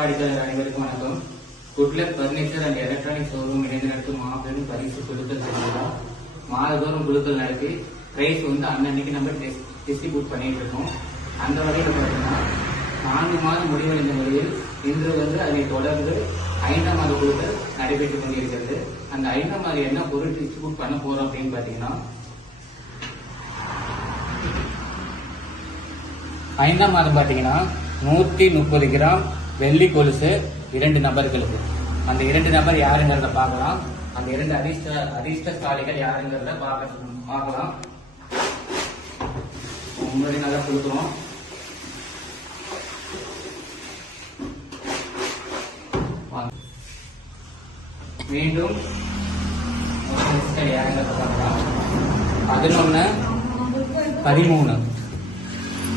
வாடிக்கையாளர் அனைவருக்கும் வணக்கம். Good luck furniture and electronic showroom இணைந்து நடத்தும் மாபெரும் பரிசு குழுக்கள் திருவிழா. மாதந்தோறும் குழுக்கள் நடத்தி பிரைஸ் அன்னன்னைக்கு நம்ம டிஸ்ட்ரிபியூட் பண்ணிட்டு இருக்கோம். அந்த வகையில் பார்த்தீங்கன்னா 4 மாதம் முடிவடைந்த முறையில் இன்று அதை தொடர்ந்து 5ஆம் மாத குழுக்கள் நடைபெற்றுக் கொண்டிருக்கிறது. அந்த 5ஆம் மாதம் என்ன பொருள் டிஸ்ட்ரிபியூட் பண்ண போறோம் அப்படின்னு பாத்தீங்கன்னா, 5ஆம் மாதம் பாத்தீங்கன்னா 130 கிராம் வெள்ளி கொலுசு 2 நபர்களுக்கு. அந்த 2 நபர் யாருங்கிறத பார்க்கலாம். அந்த 2 அதிர்ஷ்டசாலிகள் யாருங்கிறத பார்க்கலாம். முன்னாடி நல்லா கொடுக்குறோம். மீண்டும் யாருங்கிறத பார்க்கலாம். 11 13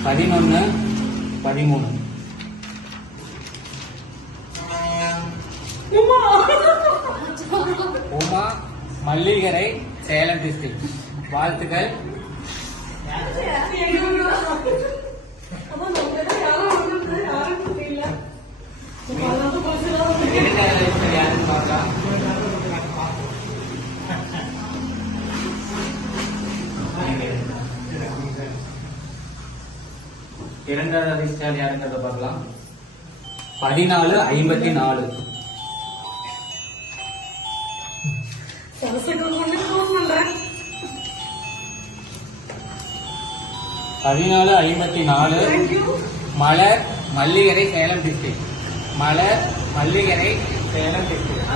11 13 உமா மல்லிகரை, சேலம் டிஸ்ட்ரிக்ட். வாழ்த்துக்கள். யாருன்னு பார்க்கலாம். இரண்டாவது அதிர்ஷ்டம் யாருங்கிறத பார்க்கலாம். 1454 1454 மலர் மல்லிகரை, சேலம் டிஸ்ட்ரிக்ட். மலர் மல்லிகரை, சேலம் டிஸ்ட்ரிக்ட்.